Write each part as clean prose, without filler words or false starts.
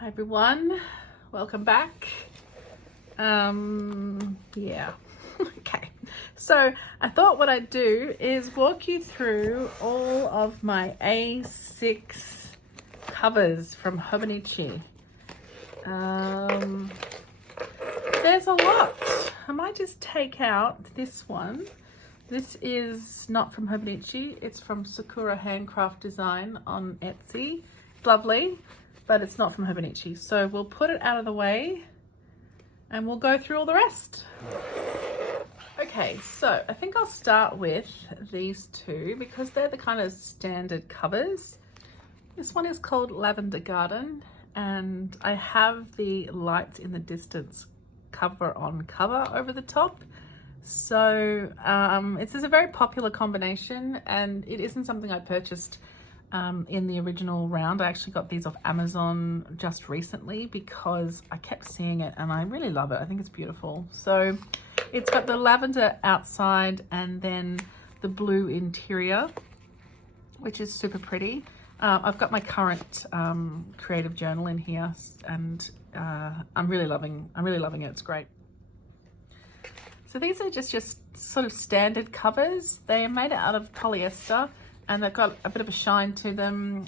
Hi everyone, welcome back. Yeah, okay. So I thought what I'd do is walk you through all of my A6 covers from Hobonichi. There's a lot. I might just take out this one. This is not from Hobonichi, it's from Sakura Handcraft Design on Etsy. It's lovely, but it's not from Hobonichi. So we'll put it out of the way and we'll go through all the rest. Okay, so I think I'll start with these two because they're the kind of standard covers. This one is called Lavender Garden, and I have the Lights in the Distance cover on cover over the top. So this is a very popular combination, and it isn't something I purchased in the original round. I actually got these off Amazon just recently because I kept seeing it and I really love it. I think it's beautiful. So it's got the lavender outside and then the blue interior, which is super pretty. I've got my current creative journal in here, and I'm really loving it. It's great. So these are just sort of standard covers. They are made out of polyester and they've got a bit of a shine to them.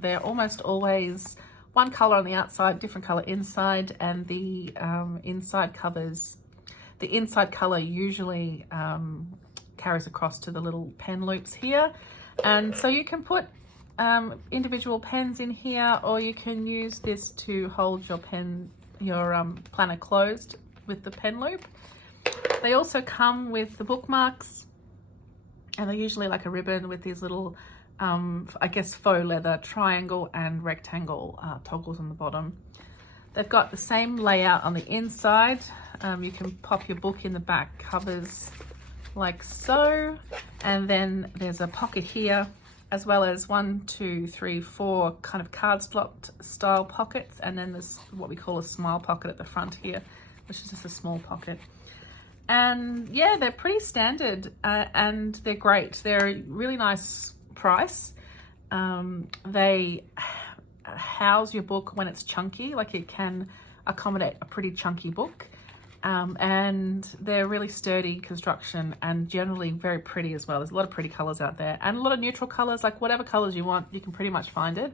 They're almost always one color on the outside, different color inside, and the inside covers, the inside color usually carries across to the little pen loops here. And so you can put individual pens in here, or you can use this to hold your planner closed with the pen loop. They also come with the bookmarks, and they're usually like a ribbon with these little, I guess, faux leather triangle and rectangle toggles on the bottom. They've got the same layout on the inside. You can pop your book in the back covers like so, and then there's a pocket here, as well as 1, 2, 3, 4 kind of card slot style pockets, and then there's what we call a smile pocket at the front here, which is just a small pocket. And yeah, they're pretty standard and they're great. They're a really nice price. They house your book when it's chunky, like it can accommodate a pretty chunky book. And they're really sturdy construction and generally very pretty as well. There's a lot of pretty colors out there and a lot of neutral colors, like whatever colors you want, you can pretty much find it.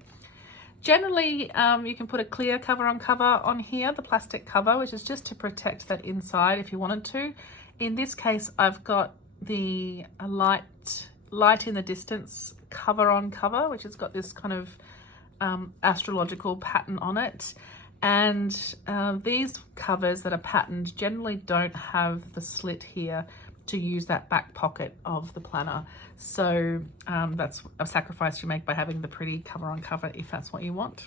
Generally, you can put a clear cover on here, the plastic cover, which is just to protect that inside if you wanted to. In this case, I've got the light in the distance cover on cover, which has got this kind of astrological pattern on it. And these covers that are patterned generally don't have the slit here to use that back pocket of the planner. So that's a sacrifice you make by having the pretty cover on cover if that's what you want.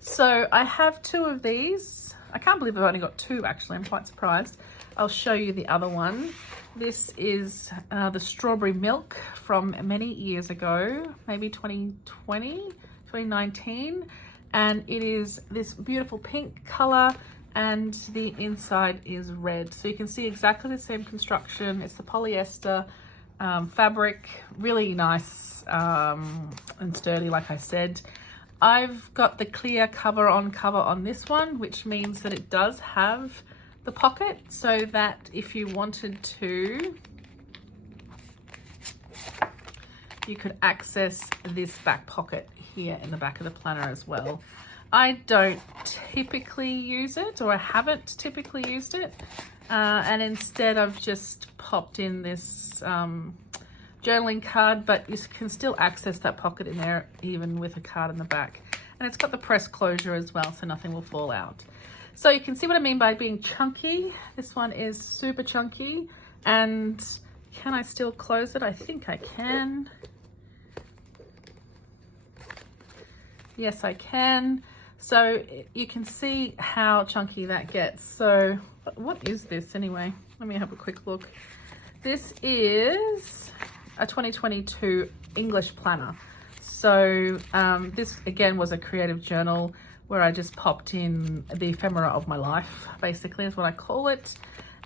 So I have 2 of these. I can't believe I've only got 2 actually, I'm quite surprised. I'll show you the other one. This is the Strawberry Milk from many years ago, maybe 2020, 2019. And it is this beautiful pink color, and the inside is red. So you can see exactly the same construction. It's the polyester fabric, really nice and sturdy, like I said. I've got the clear cover on this one, which means that it does have the pocket, so that if you wanted to, you could access this back pocket here in the back of the planner as well. I don't typically use it, or I haven't typically used it, and instead I've just popped in this journaling card, but you can still access that pocket in there even with a card in the back. And it's got the press closure as well, so nothing will fall out. So you can see what I mean by being chunky. This one is super chunky. And can I still close it? I think I can. Yes, I can. So you can see how chunky that gets. So what is this anyway? Let me have a quick look. This is a 2022 English planner. So this again was a creative journal where I just popped in the ephemera of my life, basically is what I call it.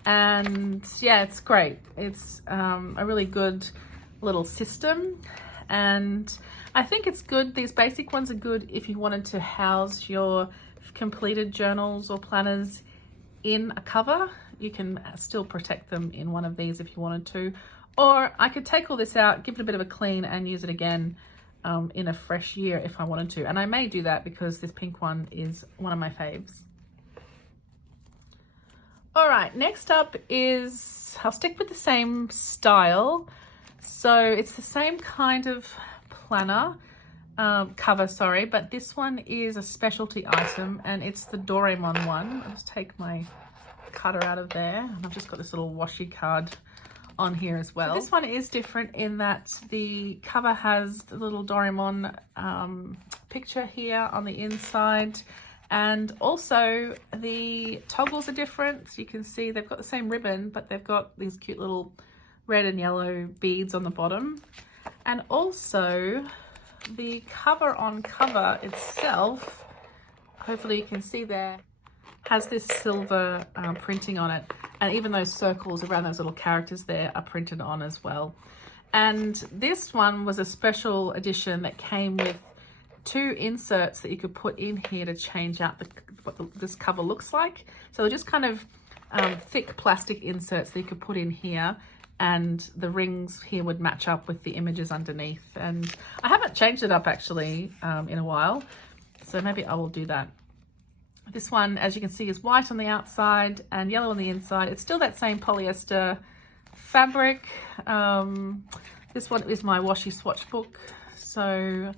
And yeah, it's great. It's a really good little system. and I think it's good. These basic ones are good if you wanted to house your completed journals or planners in a cover. You can still protect them in one of these if you wanted to, or I could take all this out, give it a bit of a clean and use it again in a fresh year if I wanted to, and I may do that because this pink one is one of my faves. All right, next up is, I'll stick with the same style. So it's the same kind of planner, cover, sorry, but this one is a specialty item and it's the Doraemon one. I'll just take my cutter out of there, and I've just got this little washi card on here as well. So this one is different in that the cover has the little Doraemon picture here on the inside. And also the toggles are different. So you can see they've got the same ribbon, but they've got these cute little red and yellow beads on the bottom. And also the cover on cover itself, hopefully you can see there, has this silver printing on it. And even those circles around those little characters there are printed on as well. And this one was a special edition that came with 2 inserts that you could put in here to change out this cover looks like. So they're just kind of thick plastic inserts that you could put in here, and the rings here would match up with the images underneath. And I haven't changed it up actually in a while, so maybe I will do that. This one, as you can see, is white on the outside and yellow on the inside. It's still that same polyester fabric. This one is my washi swatch book. So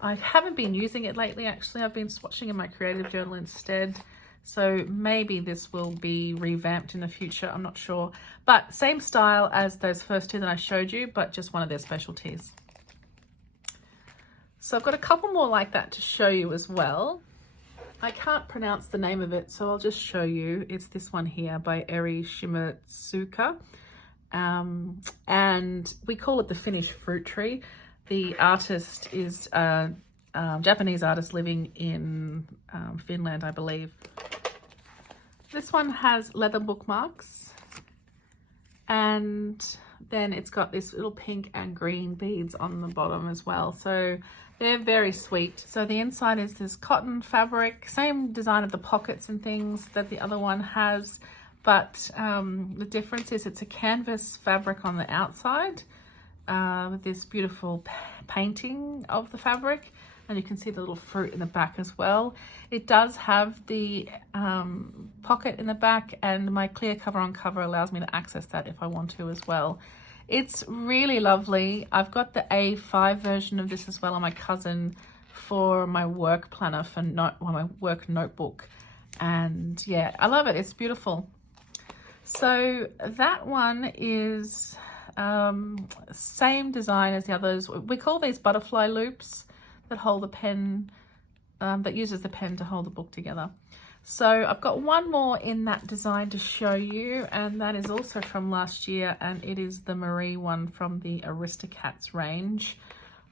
I haven't been using it lately, actually. I've been swatching in my creative journal instead. So maybe this will be revamped in the future, I'm not sure. But same style as those first 2 that I showed you, but just one of their specialties. So I've got a couple more like that to show you as well. I can't pronounce the name of it, so I'll just show you. It's this one here by Eri Shimatsuka. And we call it the Finnish fruit tree. The artist is a Japanese artist living in Finland, I believe. This one has leather bookmarks, and then it's got this little pink and green beads on the bottom as well. So they're very sweet. So the inside is this cotton fabric, same design of the pockets and things that the other one has, but the difference is it's a canvas fabric on the outside, with this beautiful painting of the fabric, and you can see the little fruit in the back as well. It does have the pocket in the back, and my clear cover on cover allows me to access that if I want to as well. It's really lovely. I've got the A5 version of this as well on my cousin for my work planner, for my work notebook, and yeah, I love it. It's beautiful. So that one is same design as the others. We call these butterfly loops that hold the pen, that uses the pen to hold the book together. So I've got one more in that design to show you, and that is also from last year, and it is the Marie one from the Aristocats range.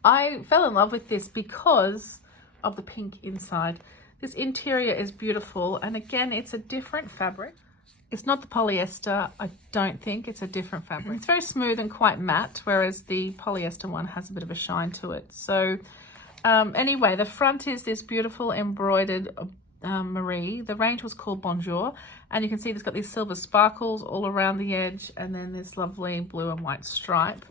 I fell in love with this because of the pink inside. This interior is beautiful, and again, it's a different fabric. It's not the polyester, I don't think. It's a different fabric. It's very smooth and quite matte, whereas the polyester one has a bit of a shine to it. So anyway, the front is this beautiful embroidered Marie. The range was called Bonjour, and you can see it's got these silver sparkles all around the edge, and then this lovely blue and white stripe.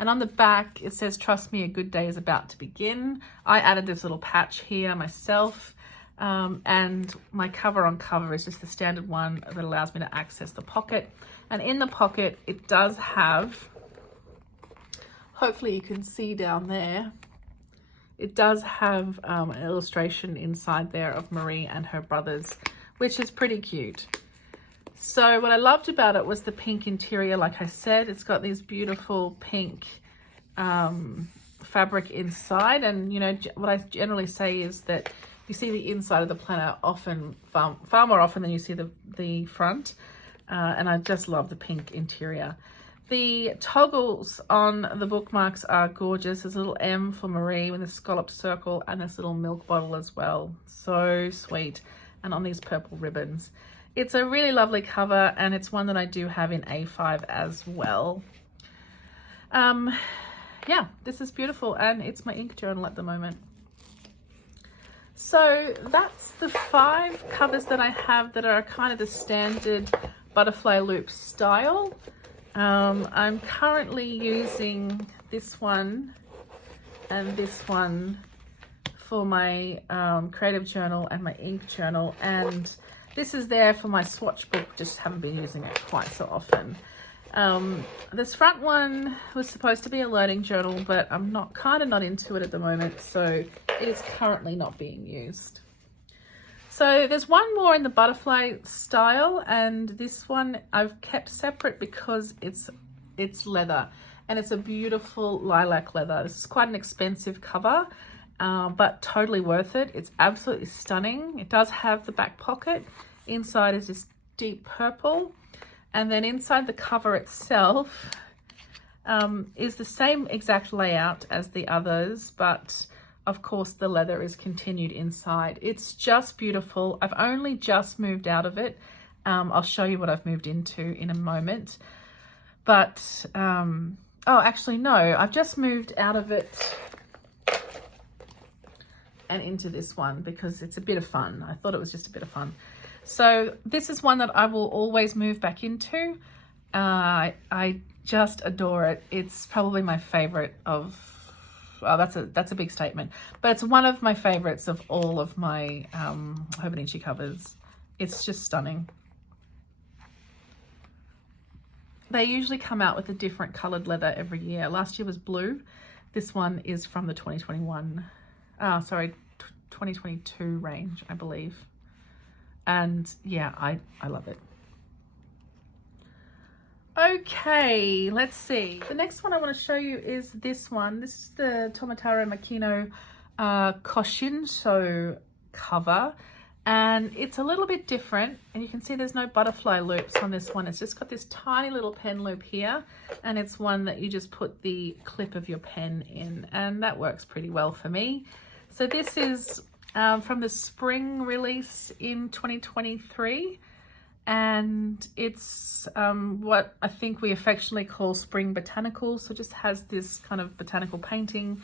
And on the back, it says, "Trust me, a good day is about to begin." I added this little patch here myself. And my cover on cover is just the standard one that allows me to access the pocket. And in the pocket, it does have, hopefully you can see down there, it does have an illustration inside there of Marie and her brothers, which is pretty cute. So what I loved about it was the pink interior. Like I said, it's got these beautiful pink fabric inside, and you know what I generally say is that you see the inside of the planner often, far more often than you see the front, and I just love the pink interior. The toggles on the bookmarks are gorgeous. There's a little M for Marie with a scallop circle and this little milk bottle as well. So sweet. And on these purple ribbons. It's a really lovely cover, and it's one that I do have in A5 as well. yeah, this is beautiful, and it's my ink journal at the moment. So that's the 5 covers that I have that are kind of the standard butterfly loop style. I'm currently using this one and this one for my creative journal and my ink journal, and this is there for my swatch book, just haven't been using it quite so often. This front one was supposed to be a learning journal, but I'm not into it at the moment, so it is currently not being used. So there's one more in the butterfly style, and this one I've kept separate because it's leather, and it's a beautiful lilac leather. This is quite an expensive cover, but totally worth it. It's absolutely stunning. It does have the back pocket. Inside is this deep purple. And then inside the cover itself is the same exact layout as the others, but of course the leather is continued inside. It's just beautiful. I've only just moved out of it. I'll show you what I've moved into in a moment. But, oh, actually no, I've just moved out of it and into this one because it's a bit of fun. I thought it was just a bit of fun. So this is one that I will always move back into. I just adore it. It's probably my favorite of, well, that's a big statement, but it's one of my favorites of all of my Hobonichi covers. It's just stunning. They usually come out with a different colored leather every year. Last year was blue. This one is from the 2022 range, I believe. And yeah, I love it. Okay, let's see. The next one I want to show you is this one. This is the Tomataro Makino Koshinsho cover. And it's a little bit different. And you can see there's no butterfly loops on this one. It's just got this tiny little pen loop here. And it's one that you just put the clip of your pen in. And that works pretty well for me. So this is from the spring release in 2023, and it's what I think we affectionately call spring botanical. So it just has this kind of botanical painting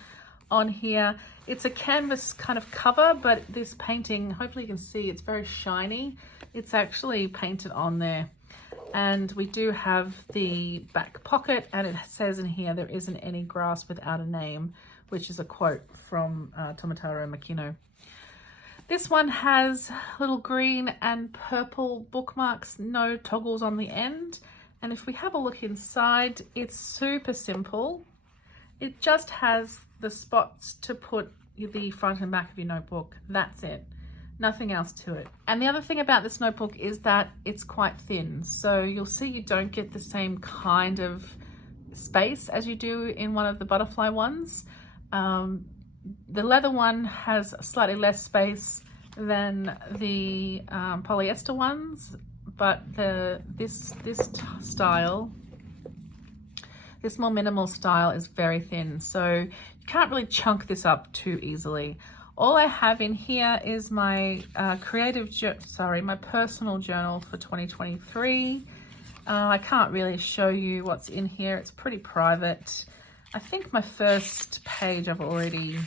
on here. It's a canvas kind of cover, but this painting, hopefully you can see, it's very shiny. It's actually painted on there. And we do have the back pocket, and it says in here, "There isn't any grass without a name," which is a quote from Tomataro Makino. This one has little green and purple bookmarks, no toggles on the end. And if we have a look inside, it's super simple. It just has the spots to put the front and back of your notebook. That's it. Nothing else to it. And the other thing about this notebook is that it's quite thin. So you'll see you don't get the same kind of space as you do in one of the butterfly ones. The leather one has slightly less space than the polyester ones, but this style, this more minimal style, is very thin, so you can't really chunk this up too easily. All I have in here is my my personal journal for 2023. I can't really show you what's in here. It's pretty private. I think my first page I've already...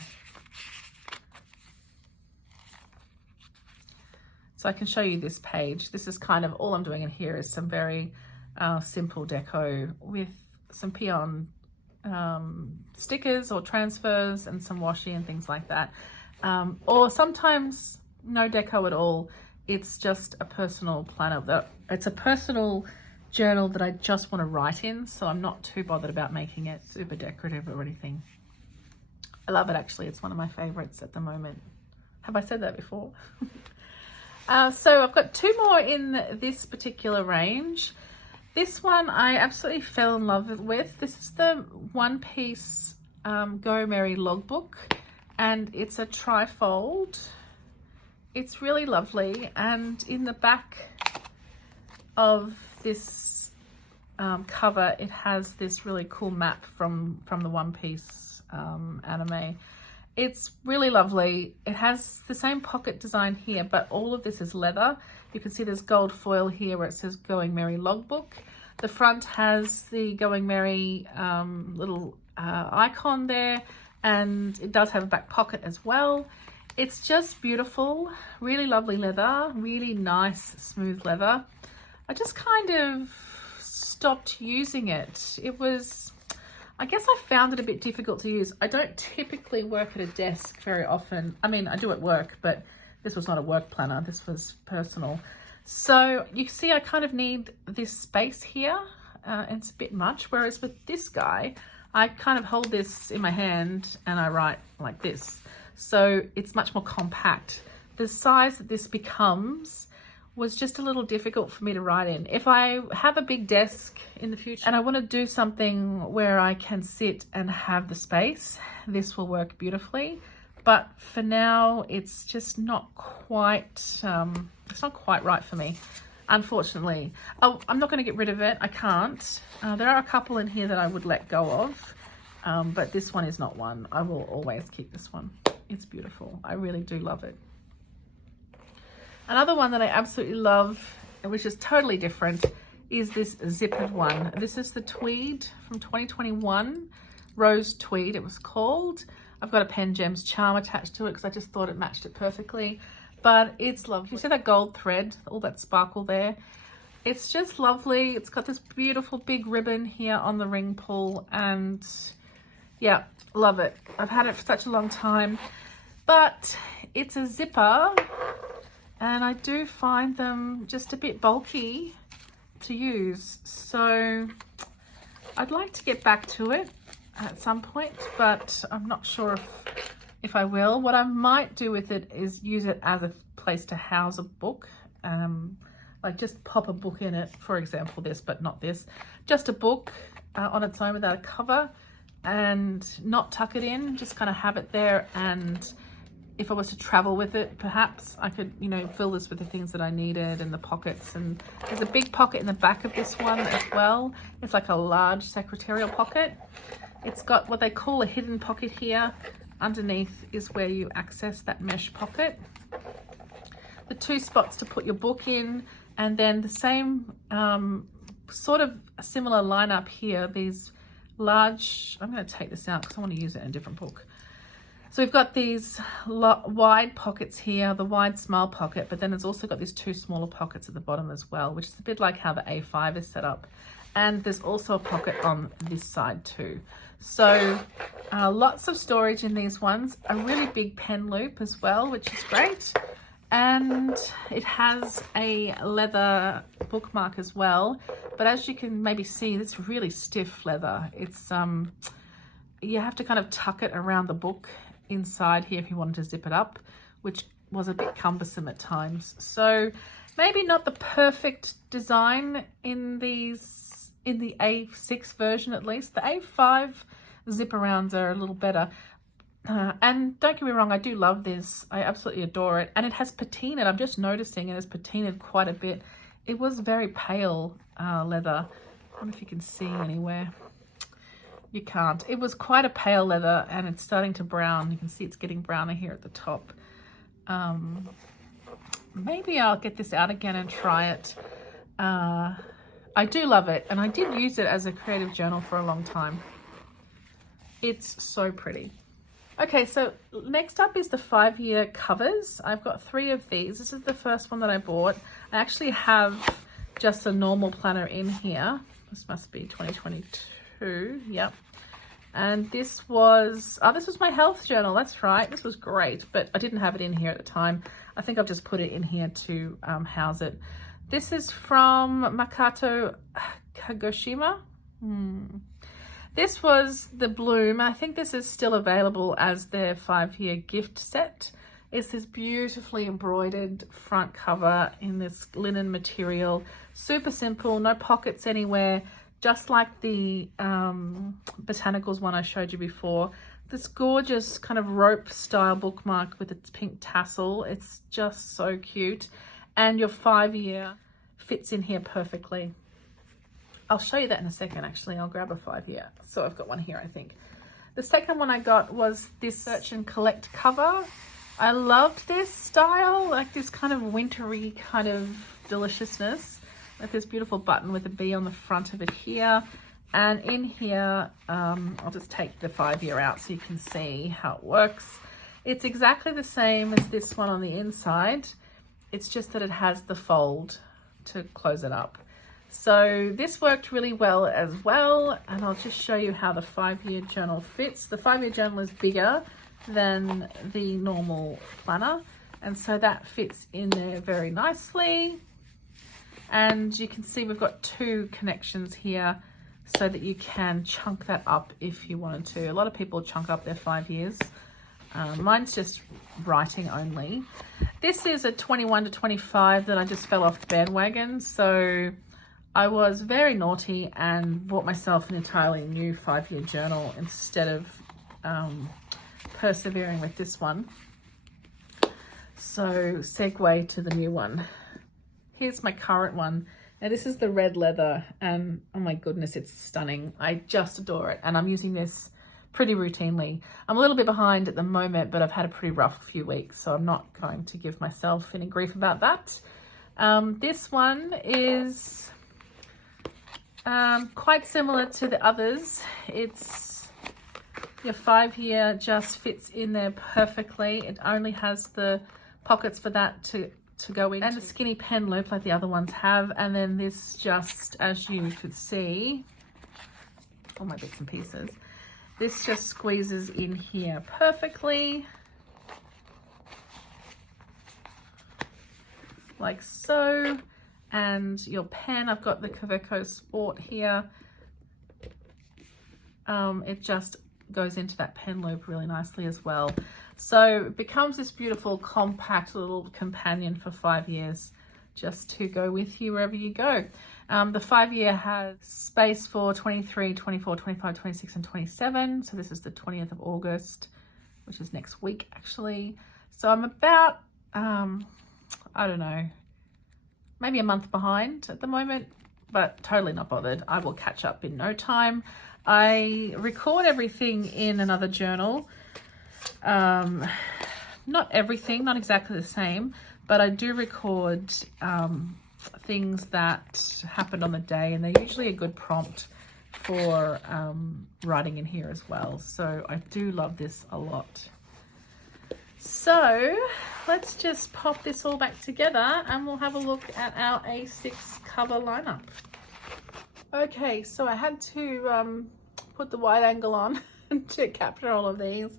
So I can show you this page. This is kind of all I'm doing in here is some very simple deco with some peon stickers or transfers and some washi and things like that. Or sometimes no deco at all. It's just a personal planner. It's a personal journal that I just want to write in, so I'm not too bothered about making it super decorative or anything. I love it, actually. It's one of my favorites at the moment. Have I said that before? So I've got 2 more in this particular range. This one I absolutely fell in love with. This is the one-piece Go Merry Logbook, and it's a trifold. It's really lovely, and in the back of this cover, it has this really cool map from the One Piece anime. It's really lovely. It has the same pocket design here, but all of this is leather. You can see there's gold foil here where it says Going Merry Logbook. The front has the Going Merry little icon there, and it does have a back pocket as well. It's just beautiful, really lovely leather, really nice smooth leather. I just kind of stopped using it. It was, I guess I found it a bit difficult to use. I don't typically work at a desk very often. I mean, I do at work, but this was not a work planner, this was personal. So you see I kind of need this space here, and it's a bit much, whereas with this guy, I kind of hold this in my hand and I write like this. So it's much more compact. The size that this becomes was just a little difficult for me to write in. If I have a big desk in the future and I want to do something where I can sit and have the space, this will work beautifully. But for now, it's just not quite, it's not quite right for me, unfortunately. Oh, I'm not going to get rid of it. I can't. There are a couple in here that I would let go of, but this one is not one. I will always keep this one. It's beautiful. I really do love it. Another one that I absolutely love, which is totally different, is this zippered one. This is the Tweed from 2021, Rose Tweed it was called. I've got a Pen Gems charm attached to it because I just thought it matched it perfectly, but it's lovely. You see that gold thread, all that sparkle there? It's just lovely. It's got this beautiful big ribbon here on the ring pull, and yeah, love it. I've had it for such a long time, but it's a zipper and I do find them just a bit bulky to use. So I'd like to get back to it at some point, but I'm not sure if I will. What I might do with it is use it as a place to house a book. Like just pop a book in it, for example this, but not this. Just a book on its own without a cover, and not tuck it in, just kind of have it there. And if I was to travel with it, perhaps I could, you know, fill this with the things that I needed and the pockets. And there's a big pocket in the back of this one as well. It's like a large secretarial pocket. It's got what they call a hidden pocket here. Underneath is where you access that mesh pocket. The two spots to put your book in, and then the same sort of a similar lineup here. These large, I'm going to take this out because I want to use it in a different book. So we've got these wide pockets here, the wide smile pocket, but then it's also got these two smaller pockets at the bottom as well, which is a bit like how the A5 is set up. And there's also a pocket on this side too. So lots of storage in these ones, a really big pen loop as well, which is great. And it has a leather bookmark as well. But as you can maybe see, it's really stiff leather. It's, you have to kind of tuck it around the book inside here if you wanted to zip it up, which was a bit cumbersome at times. So maybe not the perfect design in these, in the A6 version at least. The A5 zip arounds are a little better. And don't get me wrong, I do love this. I absolutely adore it. And it has patinaed. I'm just noticing it has patinaed quite a bit. It was very pale leather. I don't know if you can see anywhere. You can't. It was quite a pale leather and it's starting to brown. You can see it's getting browner here at the top. Maybe I'll get this out again and try it. I do love it, and I did use it as a creative journal for a long time. It's so pretty. Okay, so next up is the 5-year covers. I've got 3 of these. This is the first one that I bought. I actually have just a normal planner in here. This must be 2022. Yep. And this was, oh, this was my health journal. That's right. This was great, but I didn't have it in here at the time. I think I've just put it in here to house it. This is from Makoto Kagoshima. This was the Bloom. I think this is still available as their 5-year gift set. It's this beautifully embroidered front cover in this linen material. Super simple, no pockets anywhere, just like the Botanicals one I showed you before. This gorgeous kind of rope style bookmark with its pink tassel. It's just so cute. And your 5-year fits in here perfectly. I'll show you that in a second, actually. I'll grab a 5-year. So I've got one here, I think. The second one I got was this Search and Collect cover. I loved this style, like this kind of wintry kind of deliciousness. Like this beautiful button with a bee on the front of it here. And in here, I'll just take the 5-year out so you can see how it works. It's exactly the same as this one on the inside. It's just that it has the fold to close it up. So this worked really well as well. And I'll just show you how the 5-year journal fits. The 5-year journal is bigger than the normal planner. And so that fits in there very nicely. And you can see we've got 2 connections here so that you can chunk that up if you wanted to. A lot of people chunk up their 5 years. Mine's just writing only. This is a 21 to 25 that I just fell off the bandwagon. So I was very naughty and bought myself an entirely new 5-year journal instead of persevering with this one. So segue to the new one. Here's my current one. Now this is the red leather and oh my goodness, it's stunning. I just adore it and I'm using this pretty routinely. I'm a little bit behind at the moment, but I've had a pretty rough few weeks, so I'm not going to give myself any grief about that. This one is quite similar to the others. It's your 5-year, just fits in there perfectly. It only has the pockets for that to go in, and a skinny pen loop like the other ones have. And then this just, as you could see, all my bits and pieces, this just squeezes in here perfectly, like so. And your pen, I've got the Kaweco Sport here. It just goes into that pen loop really nicely as well. So it becomes this beautiful compact little companion for 5 years, just to go with you wherever you go. The 5-year has space for 23, 24, 25, 26 and 27. So this is the 20th of August, which is next week actually. So I'm about, I don't know, maybe a month behind at the moment, but totally not bothered. I will catch up in no time. I record everything in another journal. Not everything, not exactly the same, but I do record things that happened on the day, and they're usually a good prompt for writing in here as well. So I do love this a lot. So let's just pop this all back together and we'll have a look at our A6 cover lineup. Okay, so I had to put the wide angle on to capture all of these,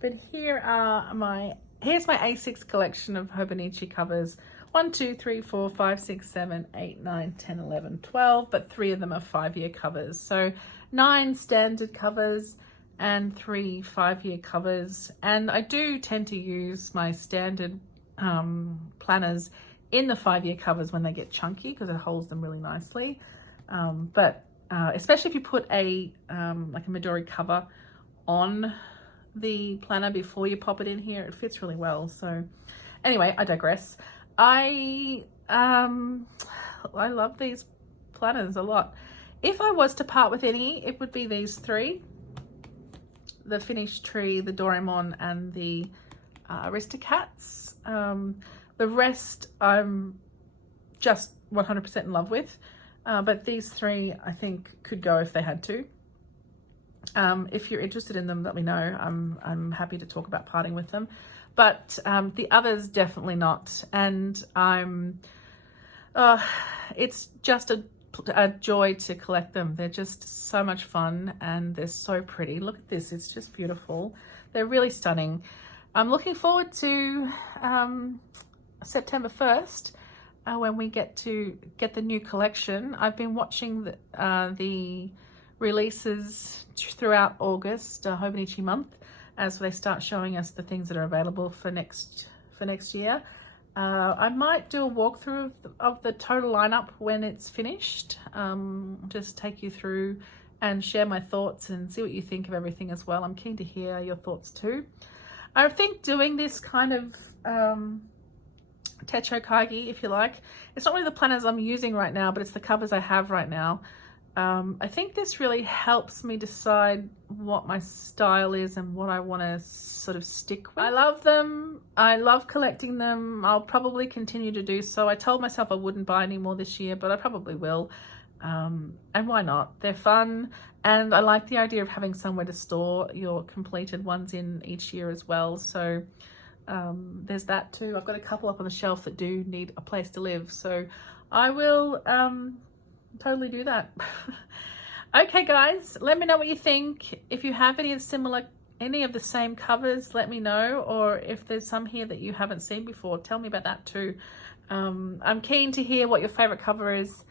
but here's my A6 collection of Hobonichi covers. 1, 2, 3, 4, 5, 6, 7, 8, 9, 10, 11, 12, but 3 of them are 5-year covers. So 9 standard covers and 3 5-year covers. And I do tend to use my standard planners in the 5-year covers when they get chunky, because it holds them really nicely. But especially if you put a like a Midori cover on the planner before you pop it in here, it fits really well. So anyway, I digress. I love these planners a lot. If I was to part with any, it would be these 3: the Finished Tree, the Doraemon and the Aristocats. The rest I'm just 100% in love with, but these 3 I think could go if they had to. If you're interested in them, let me know. I'm happy to talk about parting with them, but the others definitely not. And it's just a joy to collect them. They're just so much fun and they're so pretty. Look at this, it's just beautiful. They're really stunning. I'm looking forward to September 1st when we get the new collection. I've been watching the releases throughout August, Hobonichi month, as they start showing us the things that are available for next year. I might do a walkthrough of the total lineup when it's finished, just take you through and share my thoughts and see what you think of everything as well. I'm keen to hear your thoughts too. I think doing this kind of Techo Kaigi, if you like, it's not really the planners I'm using right now, but it's the covers I have right now. I think this really helps me decide what my style is and what I want to sort of stick with. I love them. I love collecting them. I'll probably continue to do so. I told myself I wouldn't buy any more this year, but I probably will. And why not? They're fun, and I like the idea of having somewhere to store your completed ones in each year as well. So there's that too. I've got a couple up on the shelf that do need a place to live, so I will totally do that. Okay guys, let me know what you think. If you have any of the same covers, let me know, or if there's some here that you haven't seen before, tell me about that too. I'm keen to hear what your favorite cover is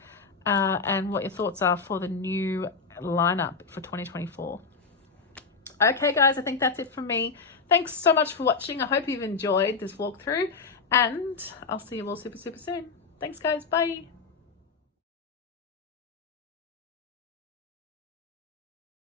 and what your thoughts are for the new lineup for 2024. Okay guys, I think that's it from me. Thanks so much for watching. I hope you've enjoyed this walkthrough, and I'll see you all super soon. Thanks guys, bye.